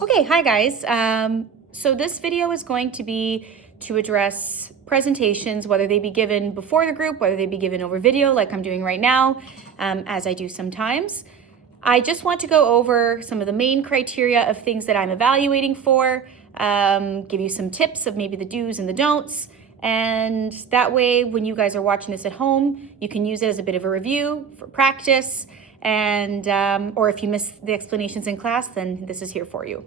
Okay, hi guys. So this video is going to be to address presentations, whether they be given before the group, whether they be given over video like I'm doing right now, as I do sometimes. I just want to go over some of the main criteria of things that I'm evaluating for, give you some tips of maybe the do's and the don'ts, and that way when you guys are watching this at home, you can use it as a bit of a review for practice, and or if you miss the explanations in class, then this is here for you.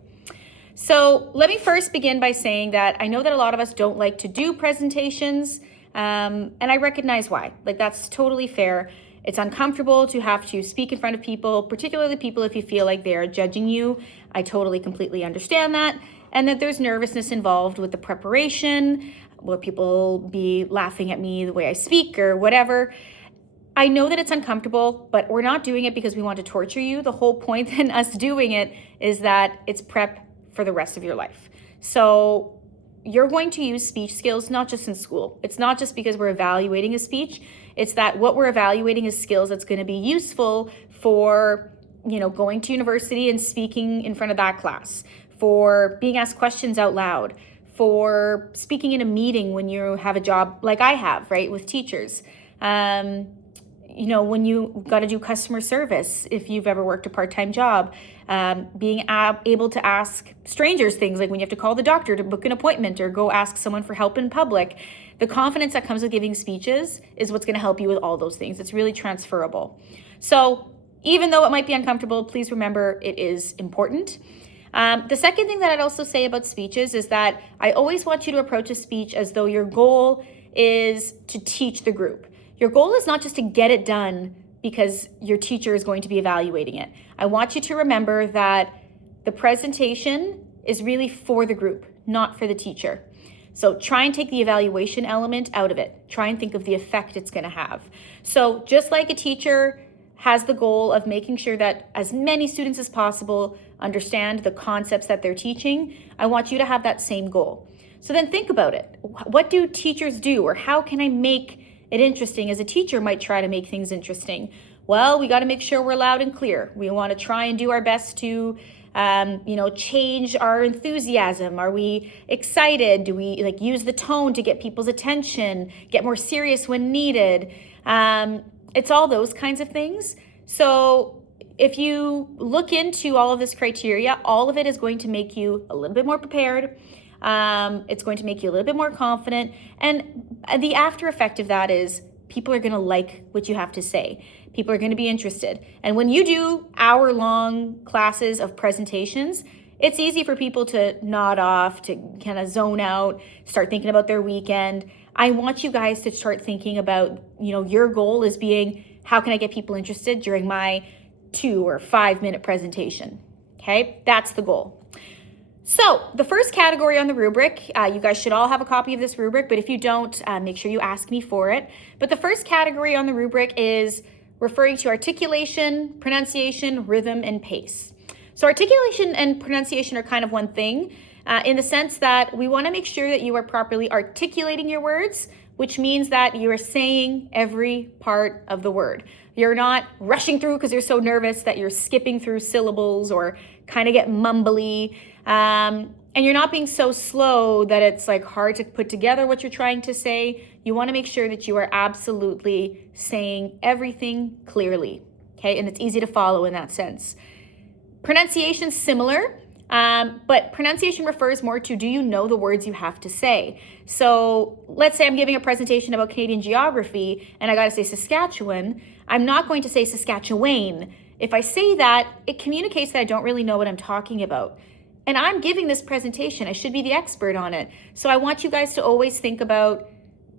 So let me first begin by saying that I know that a lot of us don't like to do presentations, and I recognize why. Like, that's totally fair. It's uncomfortable to have to speak in front of people, particularly people if you feel like they're judging you. I totally, completely understand that. And that there's nervousness involved with the preparation. Will people be laughing at me the way I speak or whatever? I know that it's uncomfortable, but we're not doing it because we want to torture you. The whole point in us doing it is that it's prep for the rest of your life. So you're going to use speech skills, not just in school. It's not just because we're evaluating a speech. It's that what we're evaluating is skills that's going to be useful for, going to university and speaking in front of that class, for being asked questions out loud, for speaking in a meeting when you have a job like I have, right, with teachers. When you got to do customer service, if you've ever worked a part-time job, being able to ask strangers things, like when you have to call the doctor to book an appointment or go ask someone for help in public. The confidence that comes with giving speeches is what's going to help you with all those things. It's really transferable. So even though it might be uncomfortable, please remember it is important. The second thing that I'd also say about speeches is that I always want you to approach a speech as though your goal is to teach the group. Your goal is not just to get it done because your teacher is going to be evaluating it. I want you to remember that the presentation is really for the group, not for the teacher. So try and take the evaluation element out of it. Try and think of the effect it's going to have. So just like a teacher has the goal of making sure that as many students as possible understand the concepts that they're teaching, I want you to have that same goal. So then think about it. What do teachers do, or how can I make it interesting as a teacher might try to make things interesting? Well, we got to make sure we're loud and clear. We want to try and do our best to, change our enthusiasm. Are we excited? Do we use the tone to get people's attention, get more serious when needed? It's all those kinds of things. So if you look into all of this criteria, all of it is going to make you a little bit more prepared. It's going to make you a little bit more confident. And the after effect of that is people are going to like what you have to say. People are going to be interested. And when you do hour-long classes of presentations, it's easy for people to nod off, to kind of zone out, start thinking about their weekend. I want you guys to start thinking about, your goal is being, how can I get people interested during my 2 or 5 minute presentation? Okay, that's the goal. So the first category on the rubric, you guys should all have a copy of this rubric, but if you don't, make sure you ask me for it. But the first category on the rubric is referring to articulation, pronunciation, rhythm, and pace. So articulation and pronunciation are kind of one thing, in the sense that we want to make sure that you are properly articulating your words, which means that you are saying every part of the word. You're not rushing through because you're so nervous that you're skipping through syllables or kind of get mumbly. And you're not being so slow that it's hard to put together what you're trying to say. You want to make sure that you are absolutely saying everything clearly, okay? And it's easy to follow in that sense. Pronunciation's similar, but pronunciation refers more to, do you know the words you have to say? So let's say I'm giving a presentation about Canadian geography and I got to say Saskatchewan. I'm not going to say Saskatchewan. If I say that, it communicates that I don't really know what I'm talking about. And I'm giving this presentation. I should be the expert on it. So I want you guys to always think about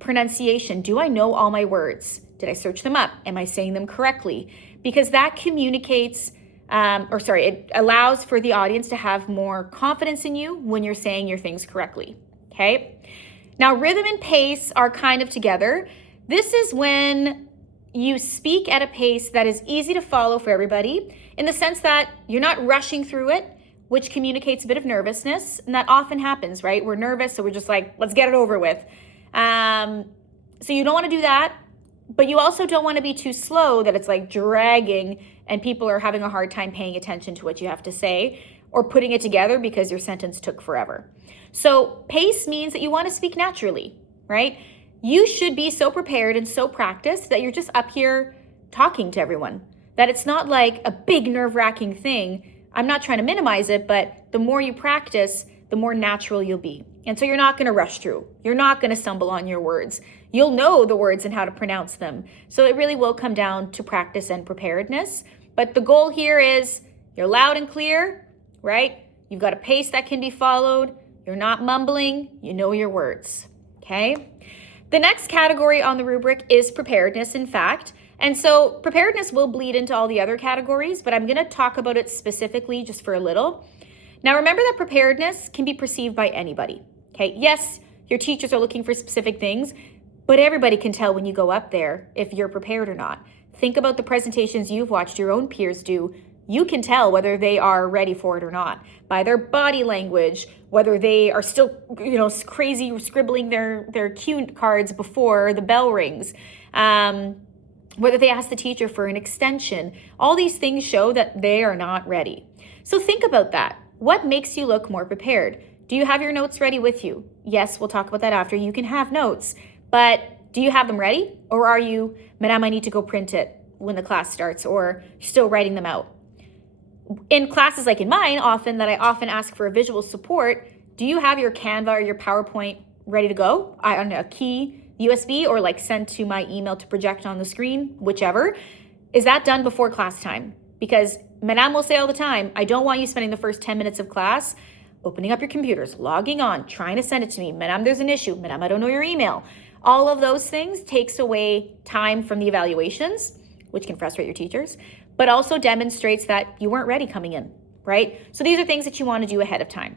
pronunciation. Do I know all my words? Did I search them up? Am I saying them correctly? Because that communicates, it allows for the audience to have more confidence in you when you're saying your things correctly, okay? Now, rhythm and pace are kind of together. This is when you speak at a pace that is easy to follow for everybody, in the sense that you're not rushing through it, which communicates a bit of nervousness. And that often happens, right? We're nervous, so we're just let's get it over with. So you don't want to do that, but you also don't want to be too slow that it's dragging and people are having a hard time paying attention to what you have to say. or putting it together because your sentence took forever. So pace means that you want to speak naturally, right? You should be so prepared and so practiced that you're just up here talking to everyone, that it's not like a big nerve-wracking thing. I'm not trying to minimize it, but the more you practice, the more natural you'll be. And so you're not going to rush through. You're not going to stumble on your words. You'll know the words and how to pronounce them. So it really will come down to practice and preparedness. But the goal here is you're loud and clear, right? You've got a pace that can be followed. You're not mumbling. You know your words, okay? The next category on the rubric is preparedness, in fact. And so preparedness will bleed into all the other categories, but I'm going to talk about it specifically just for a little. Now, remember that preparedness can be perceived by anybody, okay? Yes, your teachers are looking for specific things, but everybody can tell when you go up there if you're prepared or not. Think about the presentations you've watched your own peers do. You can tell whether they are ready for it or not by their body language, whether they are still, crazy scribbling their cue cards before the bell rings, whether they ask the teacher for an extension. All these things show that they are not ready. So think about that. What makes you look more prepared? Do you have your notes ready with you? Yes, we'll talk about that after. You can have notes, but do you have them ready? Or are you, Madame, I need to go print it when the class starts, or still writing them out? In classes like in mine, I often ask for a visual support, do you have your Canva or your PowerPoint ready to go on a key USB, or like sent to my email to project on the screen, whichever? Is that done before class time? Because Madame will say all the time, I don't want you spending the first 10 minutes of class opening up your computers, logging on, trying to send it to me. Madame, there's an issue. Madame, I don't know your email. All of those things takes away time from the evaluations, which can frustrate your teachers, but also demonstrates that you weren't ready coming in, right? So these are things that you want to do ahead of time.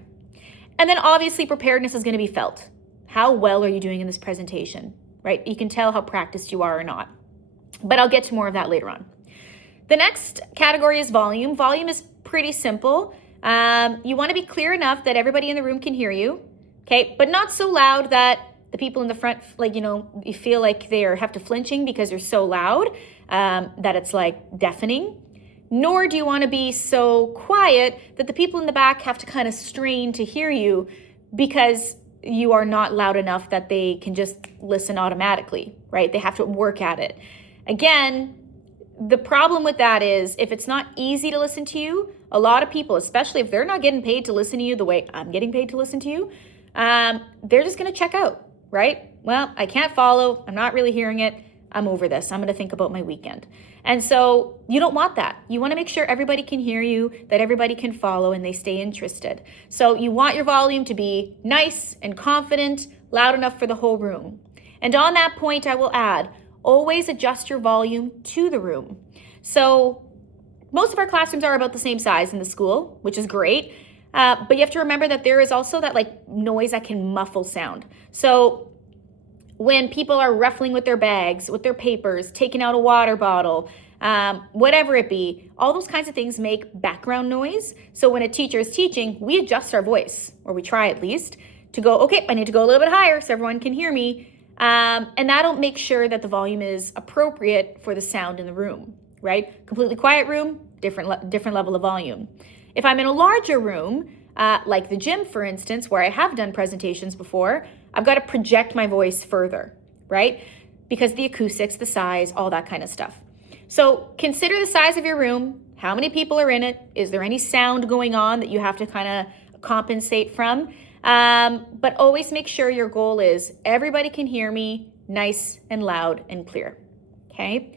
And then obviously preparedness is going to be felt. How well are you doing in this presentation, right? You can tell how practiced you are or not, but I'll get to more of that later on. The next category is volume. Volume is pretty simple. You want to be clear enough that everybody in the room can hear you, okay? But not so loud that the people in the front, you feel like they have to flinching because you're so loud that it's like deafening. Nor do you want to be so quiet that the people in the back have to kind of strain to hear you because you are not loud enough that they can just listen automatically, right? They have to work at it. Again, the problem with that is if it's not easy to listen to you, a lot of people, especially if they're not getting paid to listen to you the way I'm getting paid to listen to you, they're just going to check out, right? Well, I can't follow. I'm not really hearing it. I'm over this. I'm going to think about my weekend. And so you don't want that. You want to make sure everybody can hear you, that everybody can follow and they stay interested. So you want your volume to be nice and confident, loud enough for the whole room. And on that point, I will add, always adjust your volume to the room. So most of our classrooms are about the same size in the school, which is great. But you have to remember that there is also that noise that can muffle sound. So when people are ruffling with their bags, with their papers, taking out a water bottle, whatever it be, all those kinds of things make background noise. So when a teacher is teaching, we adjust our voice, or we try at least, to go, okay, I need to go a little bit higher so everyone can hear me. And that'll make sure that the volume is appropriate for the sound in the room, right? Completely quiet room, different level of volume. If I'm in a larger room, like the gym, for instance, where I have done presentations before, I've got to project my voice further, right? Because the acoustics, the size, all that kind of stuff. So consider the size of your room. How many people are in it? Is there any sound going on that you have to kind of compensate from? But always make sure your goal is everybody can hear me nice and loud and clear, okay?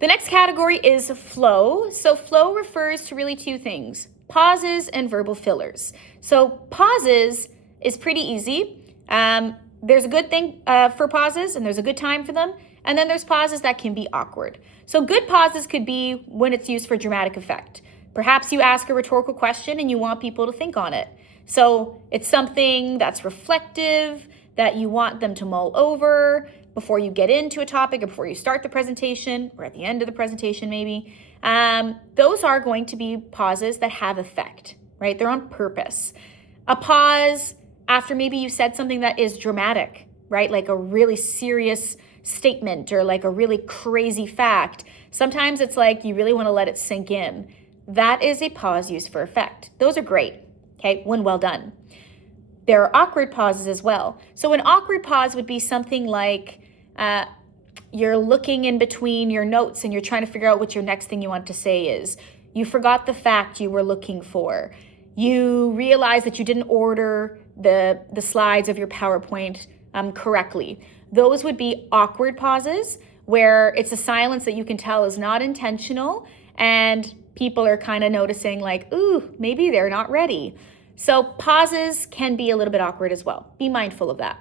The next category is flow. So flow refers to really two things, pauses and verbal fillers. So pauses is pretty easy. There's a good thing for pauses and there's a good time for them. And then there's pauses that can be awkward. So good pauses could be when it's used for dramatic effect. Perhaps you ask a rhetorical question and you want people to think on it. So it's something that's reflective, that you want them to mull over before you get into a topic or before you start the presentation or at the end of the presentation maybe. Those are going to be pauses that have effect, right? They're on purpose. A pause after maybe you said something that is dramatic, right? Like a really serious statement or like a really crazy fact. Sometimes it's like you really want to let it sink in. That is a pause used for effect. Those are great, okay, when well done. There are awkward pauses as well. So an awkward pause would be something like you're looking in between your notes and you're trying to figure out what your next thing you want to say is. You forgot the fact you were looking for. You realize that you didn't order the slides of your PowerPoint correctly. Those would be awkward pauses where it's a silence that you can tell is not intentional and people are kind of noticing like, ooh, maybe they're not ready. So pauses can be a little bit awkward as well. Be mindful of that.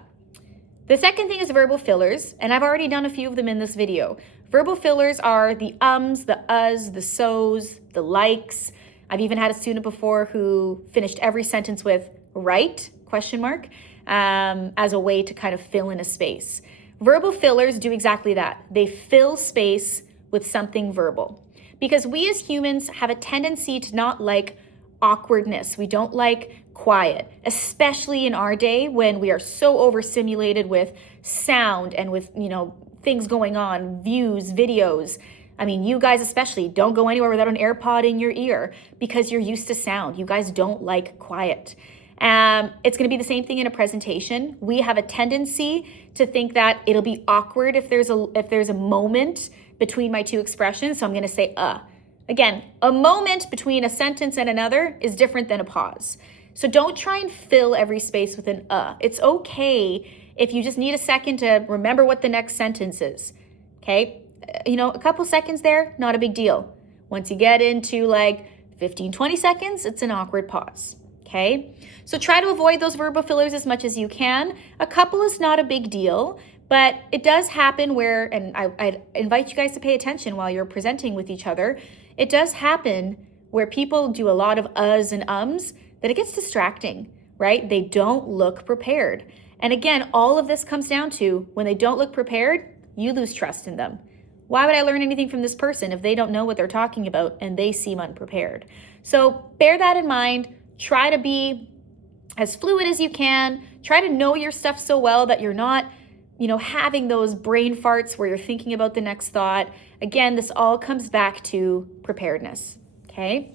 The second thing is verbal fillers, and I've already done a few of them in this video. Verbal fillers are the ums, the uhs, the so's, the likes. I've even had a student before who finished every sentence with right, ? As a way to kind of fill in a space. Verbal fillers do exactly that. They fill space with something verbal. Because we as humans have a tendency to not like awkwardness. We don't like quiet, especially in our day when we are so overstimulated with sound and with, things going on, views, videos. I mean, you guys especially don't go anywhere without an AirPod in your ear because you're used to sound. You guys don't like quiet. It's going to be the same thing in a presentation. We have a tendency to think that it'll be awkward if there's a moment between my two expressions. So I'm going to say Again, a moment between a sentence and another is different than a pause. So don't try and fill every space with an It's okay if you just need a second to remember what the next sentence is. Okay? A couple seconds there, not a big deal. Once you get into like 15, 20 seconds, it's an awkward pause. Okay? So try to avoid those verbal fillers as much as you can. A couple is not a big deal, but it does happen where, and I invite you guys to pay attention while you're presenting with each other, it does happen where people do a lot of uhs and ums that it gets distracting, right? They don't look prepared. And again, all of this comes down to when they don't look prepared, you lose trust in them. Why would I learn anything from this person if they don't know what they're talking about and they seem unprepared? So bear that in mind. Try to be as fluid as you can. Try to know your stuff so well that you're not, having those brain farts where you're thinking about the next thought. Again, this all comes back to preparedness, okay?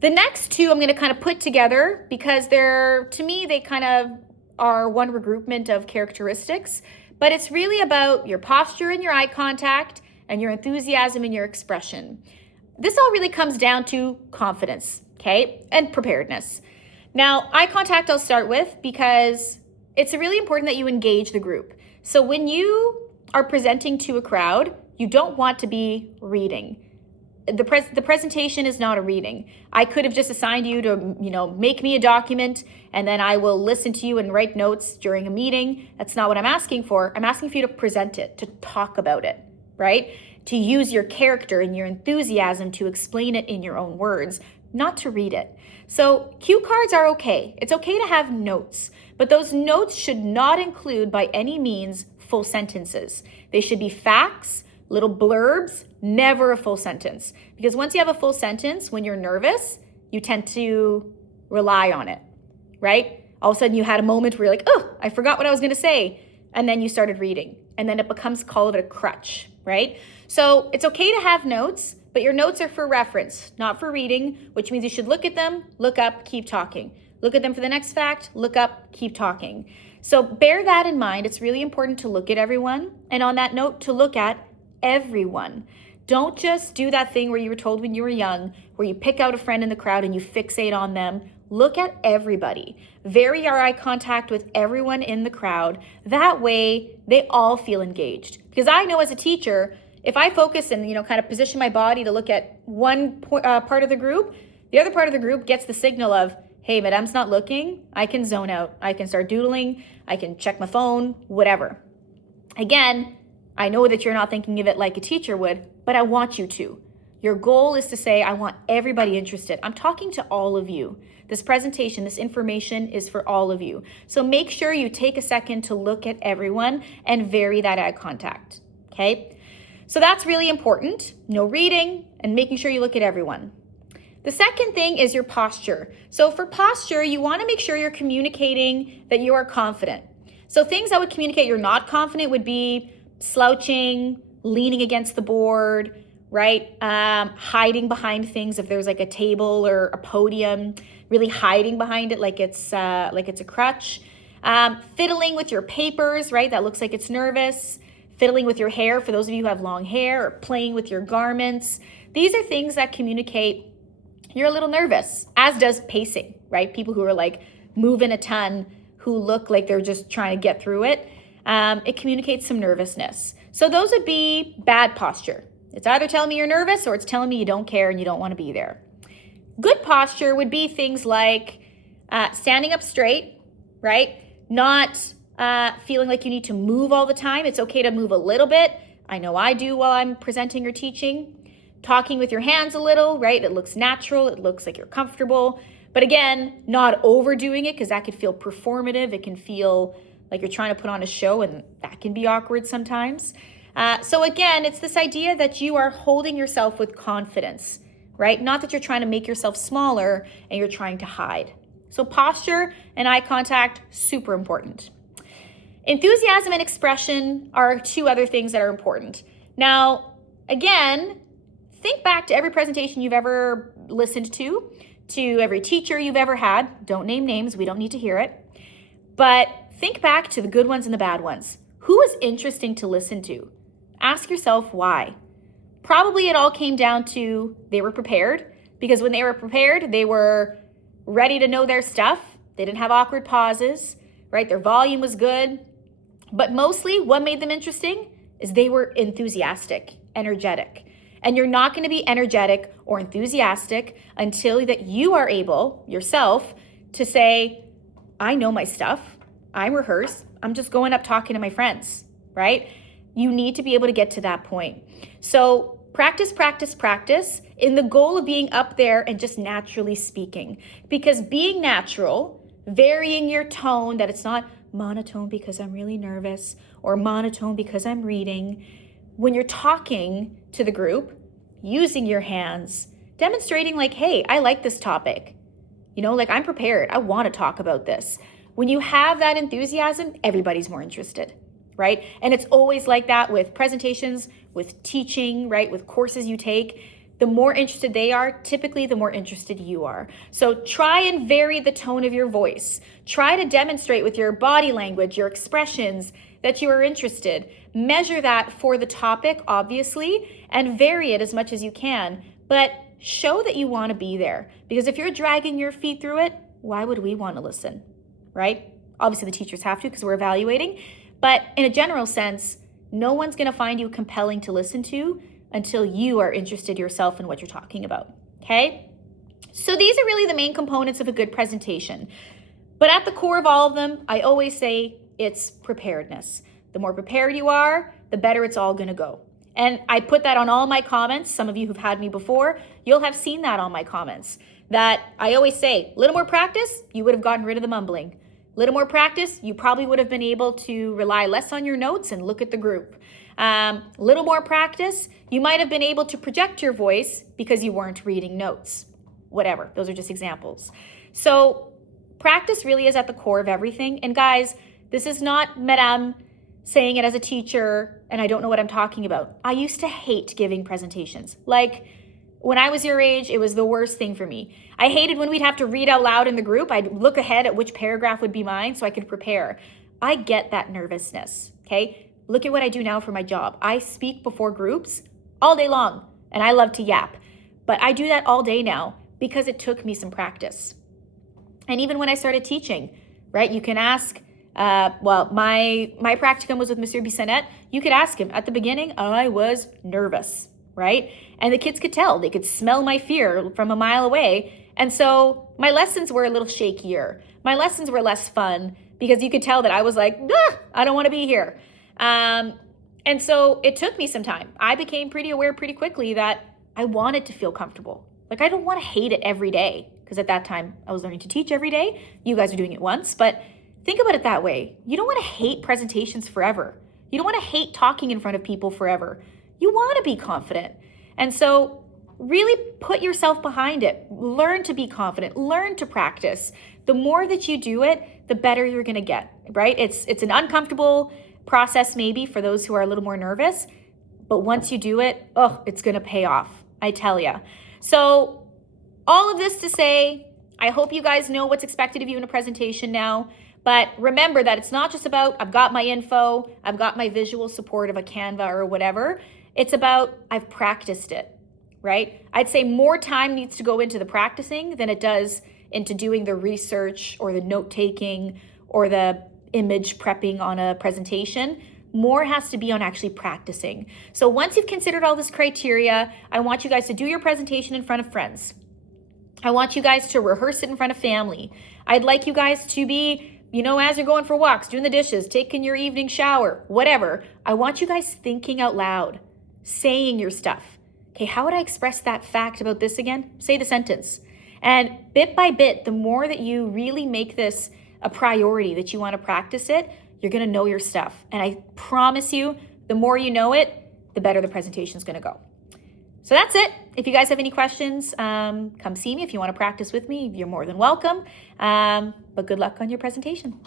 The next two I'm going to kind of put together because to me, they kind of are one regroupment of characteristics, but it's really about your posture and your eye contact and your enthusiasm and your expression. This all really comes down to confidence, okay, and preparedness. Now, eye contact I'll start with because it's really important that you engage the group. So when you are presenting to a crowd, you don't want to be reading. The presentation is not a reading. I could have just assigned you to, make me a document and then I will listen to you and write notes during a meeting. That's not what I'm asking for. I'm asking for you to present it, to talk about it, right? To use your character and your enthusiasm to explain it in your own words, not to read it. So cue cards are okay. It's okay to have notes, but those notes should not include by any means full sentences. They should be facts, little blurbs, never a full sentence. Because once you have a full sentence, when you're nervous, you tend to rely on it, right? All of a sudden you had a moment where you're like, oh, I forgot what I was going to say. And then you started reading. And then it becomes called a crutch, right? So it's okay to have notes, but your notes are for reference, not for reading, which means you should look at them, look up, keep talking. Look at them for the next fact, look up, keep talking. So bear that in mind. It's really important to look at everyone. And on that note, to look at everyone. Don't just do that thing where you were told when you were young, where you pick out a friend in the crowd and you fixate on them. Look at everybody. Vary our eye contact with everyone in the crowd. That way, they all feel engaged. Because I know as a teacher, if I focus and kind of position my body to look at one part of the group, the other part of the group gets the signal of, hey, madame's not looking. I can zone out. I can start doodling. I can check my phone, whatever. Again, I know that you're not thinking of it like a teacher would, but I want you to. Your goal is to say, I want everybody interested. I'm talking to all of you. This presentation, this information is for all of you. So make sure you take a second to look at everyone and vary that eye contact, okay? So that's really important. No reading and making sure you look at everyone. The second thing is your posture. So for posture, you want to make sure you're communicating that you are confident. So things that would communicate you're not confident would be slouching, leaning against the board, right? Hiding behind things. If there's like a table or a podium, really hiding behind it like it's a crutch. Fiddling with your papers, right? That looks like it's nervous. Fiddling with your hair for those of you who have long hair, or playing with your garments. These are things that communicate you're a little nervous, as does pacing, right? People who are like moving a ton, who look like they're just trying to get through it. It communicates some nervousness. So those would be bad posture. It's either telling me you're nervous or it's telling me you don't care and you don't want to be there. Good posture would be things like standing up straight, right? Not feeling like you need to move all the time. It's okay to move a little bit. I know I do while I'm presenting or teaching. Talking with your hands a little, right? It looks natural. It looks like you're comfortable. But again, not overdoing it because that could feel performative. It can feel like you're trying to put on a show, and that can be awkward sometimes. So again, it's this idea that you are holding yourself with confidence, right? Not that you're trying to make yourself smaller and you're trying to hide. So posture and eye contact, super important. Enthusiasm and expression are two other things that are important. Now, again, think back to every presentation you've ever listened to every teacher you've ever had. Don't name names, we don't need to hear it. But think back to the good ones and the bad ones. Who was interesting to listen to? Ask yourself why. Probably it all came down to they were prepared, because when they were prepared, they were ready to know their stuff. They didn't have awkward pauses, right? Their volume was good. But mostly what made them interesting is they were enthusiastic, energetic. And you're not going to be energetic or enthusiastic until that you are able yourself to say, I know my stuff. I'm rehearsed. I'm just going up talking to my friends, right? You need to be able to get to that point. So practice, practice, practice in the goal of being up there and just naturally speaking. Because being natural, varying your tone, that it's not monotone because I'm really nervous or monotone because I'm reading. When you're talking to the group, using your hands, demonstrating like, hey, I like this topic. Like I'm prepared. I want to talk about this. When you have that enthusiasm, everybody's more interested, right? And it's always like that with presentations, with teaching, right? With courses you take. The more interested they are, typically the more interested you are. So try and vary the tone of your voice. Try to demonstrate with your body language, your expressions, that you are interested. Measure that for the topic, obviously, and vary it as much as you can. But show that you want to be there. Because if you're dragging your feet through it, why would we want to listen, right? Obviously, the teachers have to because we're evaluating. But in a general sense, no one's going to find you compelling to listen to until you are interested yourself in what you're talking about, okay? So these are really the main components of a good presentation. But at the core of all of them, I always say it's preparedness. The more prepared you are, the better it's all gonna go. And I put that on all my comments. Some of you who've had me before, you'll have seen that on my comments. That I always say, little more practice, you would have gotten rid of the mumbling. Little more practice, you probably would have been able to rely less on your notes and look at the group. Little more practice, you might have been able to project your voice because you weren't reading notes. Whatever, those are just examples. So practice really is at the core of everything. And guys, this is not Madame saying it as a teacher and I don't know what I'm talking about. I used to hate giving presentations. Like when I was your age, it was the worst thing for me. I hated when we'd have to read out loud in the group. I'd look ahead at which paragraph would be mine so I could prepare. I get that nervousness, okay? Look at what I do now for my job. I speak before groups all day long, and I love to yap. But I do that all day now because it took me some practice. And even when I started teaching, right, you can ask, my practicum was with Monsieur Bissonnette. You could ask him. At the beginning, I was nervous, right? And the kids could tell. They could smell my fear from a mile away. And so my lessons were a little shakier. My lessons were less fun because you could tell that I was like, I don't want to be here. And so it took me some time. I became pretty aware pretty quickly that I wanted to feel comfortable. Like I don't want to hate it every day because at that time I was learning to teach every day. You guys are doing it once, but think about it that way. You don't want to hate presentations forever. You don't want to hate talking in front of people forever. You want to be confident. And so really put yourself behind it. Learn to be confident. Learn to practice. The more that you do it, the better you're going to get, right? It's an uncomfortable process maybe for those who are a little more nervous, but once you do it, oh, it's going to pay off. I tell ya. So all of this to say, I hope you guys know what's expected of you in a presentation now. But remember that it's not just about, I've got my info, I've got my visual support of a Canva or whatever. It's about, I've practiced it, right? I'd say more time needs to go into the practicing than it does into doing the research or the note taking or the image prepping on a presentation. More has to be on actually practicing. So once you've considered all this criteria, I want you guys to do your presentation in front of friends. I want you guys to rehearse it in front of family. I'd like you guys to be, as you're going for walks, doing the dishes, taking your evening shower, whatever. I want you guys thinking out loud, saying your stuff. Okay, how would I express that fact about this again? Say the sentence. And bit by bit, the more that you really make this a priority, that you want to practice it, you're going to know your stuff. And I promise you, the more you know it, the better the presentation is going to go. So that's it. If you guys have any questions, come see me. If you want to practice with me, you're more than welcome. But good luck on your presentation.